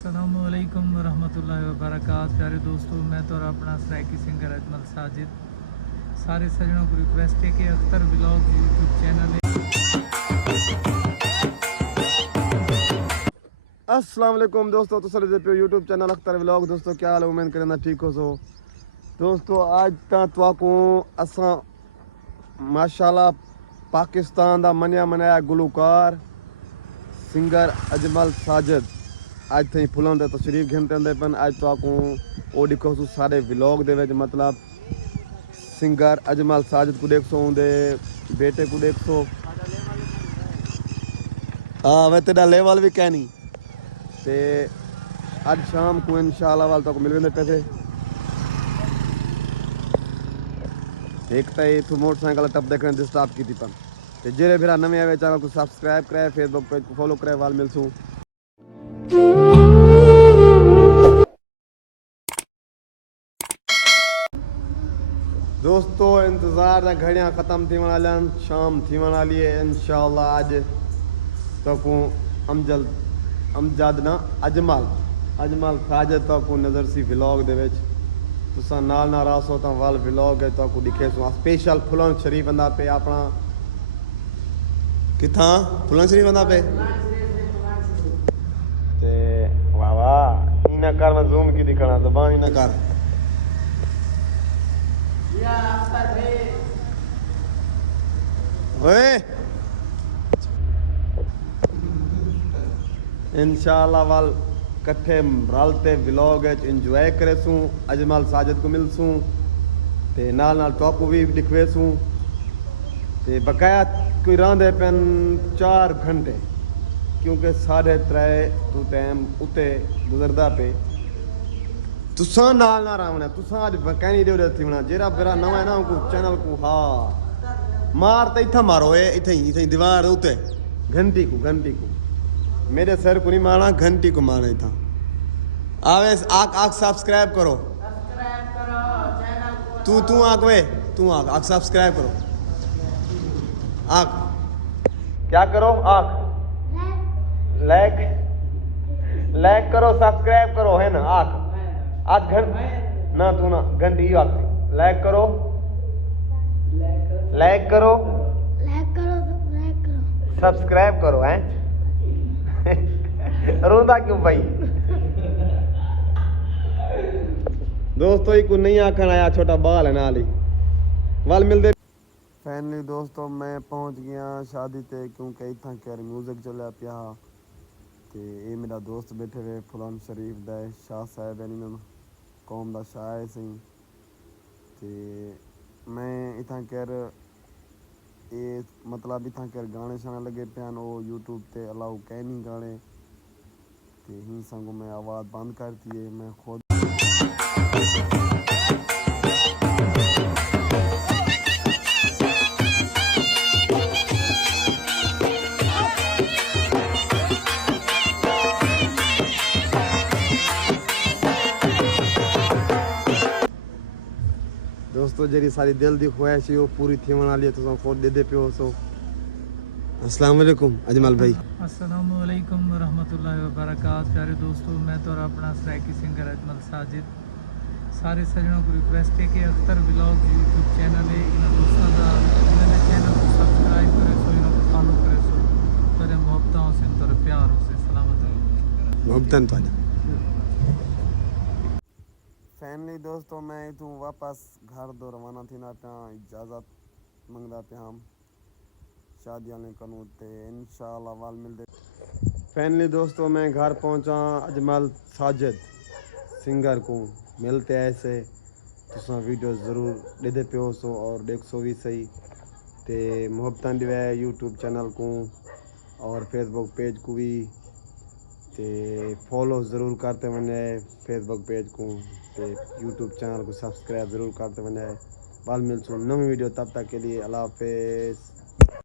अस्सलामुअलैकुम वरहमतुल्लाहि वबरकात। प्यारे दोस्तों, मैं तो अपना सराइकी सिंगर अजमल साजिद। सारे सजनों को रिक्वेस्ट है कि अख्तर व्लॉग यूट्यूब चैनल है। अस्सलाम वालेकुम दोस्तों, तो सर पे यूट्यूब चैनल अख्तर व्लॉग। दोस्तों क्या हाल है? उम्मीद करना ठीक हो। सो दोस्तों आज तक असा माशाल्लाह पाकिस्तान दा मनिया मनाया गुलकार सिंगर अजमल साजिद आज थी फुलों के तशरीफ घिनते पन। आज तक वो दिखो सो सारे व्लॉग दे विच, मतलब सिंगर अजमल साजिद को देख सो, उनके बेटे को देख सो। हाँ मैं तेरा लेवल भी कहनी ते आज शाम को इंशाल्लाह वाल तक मिल वेंदे पैसे। एक तो इतों मोटरसाइकिल टप देखने की स्टार्ट की पन। तो जेरे फिर नवे आए चैनल को सब्सक्राइब करे, फेसबुक पेज को फॉलो करे। वाल मिलसूँ। दोस्तों इंतज़ार ना घड़ियाँ ख़त्म थी वाला, शाम थी वाली है इंशाल्लाह। आज तक अमजद ना अजमल साजिद तक नज़र सी व्लॉग दे विच। तुसा नाल ना रासो तो वाल व्लॉग है तो दिखे सो स्पेशल फुलन शरीफ बंदा पे अपना किथा फुलन शरीफ बंदा पे ते वाह वाह इना कर मैं जूम की दिखाना जबान इना कर ओए इंशाल्लाह वाल कट्ठे रलते व्लॉग इंजॉय करे सूँ। अजमल साजिद को मिलसूँ ते नाल टॉप भी दिखवेसूँ ते बकाया कोई रांदे पेन 4 घंटे, क्योंकि 3:30 तो टाइम उत्ते गुजरदा पे। तुसा नाल ना रावना, तुसा अज कहनी दे थी होना जेरा मेरा नवा है ना को चैनल को। हाँ मार तो इतना मारो ये इथे दीवार उत्ते घंटी को मेरे सर को नहीं मारना, घंटी को मारना था। आवे आग सब्सक्राइब करो। तू आग वे तू आग सब्सक्राइब करो। आग क्या करो? आग लाइक करो, सब्सक्राइब करो, है ना? आग आज घंट ना तू ना घंटी आग लाइक करो सब्सक्राइब करो हैं। रोंदा क्यों भाई? दोस्तों ही को नहीं आखन आया, छोटा बाल है नाल ही वाल मिलते। फाइनली दोस्तों मैं पहुंच गया शादी ते, क्योंकि इतना कैर म्यूजिक चलिया पिया ते ये मेरा दोस्त बैठे हुए फुलान शरीफ दा शाह साहब है, इन्होंने कौम दा शाह है सही। ते मैं इतना कैर ये मतलब इतना कैर गाने शाने लगे पैन वो यूट्यूब ते अलाउ कह नहीं गाने ते ही संगो मैं आवाज़ बंद करती है। मैं खुद दोस्तों जरी सारी दिल की ख्वाहिश है वो पूरी थी वाली है, तो खुद दे पियो सो। अस्सलाम वालेकुम अजमल भाई। अस्सलामुअलैकुम वरहमतुल्लाहि वबरकात। प्यारे दोस्तों, मैं तो अपना सराइकी सिंगर अजमल साजिद। सारे सजनों को रिक्वेस्ट है कि अख्तर व्लॉग यूट्यूब चैनल है, इन दोस्तों का इन्होंने चैनल को सब्सक्राइब करे सो, इन्होंने फॉलो करे सो। तेरे मोहब्बतों से तेरे प्यार से सलामत मोहब्बतन तो फैमिली। दोस्तों मैं इतू वापस घर दो रवाना थी ना पिया, इजाज़त मंगदा पिया हम शादियाँ ने करूँ ते इंशाल्लाह वाल मिलते। फैमिली दोस्तों मैं घर पहुँचा अजमल साजिद सिंगर को मिलते ऐसे तुसा वीडियो ज़रूर दे पियो सो और देख सो भी सही ते मोहब्बत दिवे यूट्यूब चैनल को और फेसबुक पेज को भी ते फॉलो ज़रूर करते वने फेसबुक पेज को ते यूट्यूब चैनल को सब्सक्राइब ज़रूर करते वने। वाल मिलसूँ नवी वीडियो, तब तक के लिए अल्लाह हाफिज़।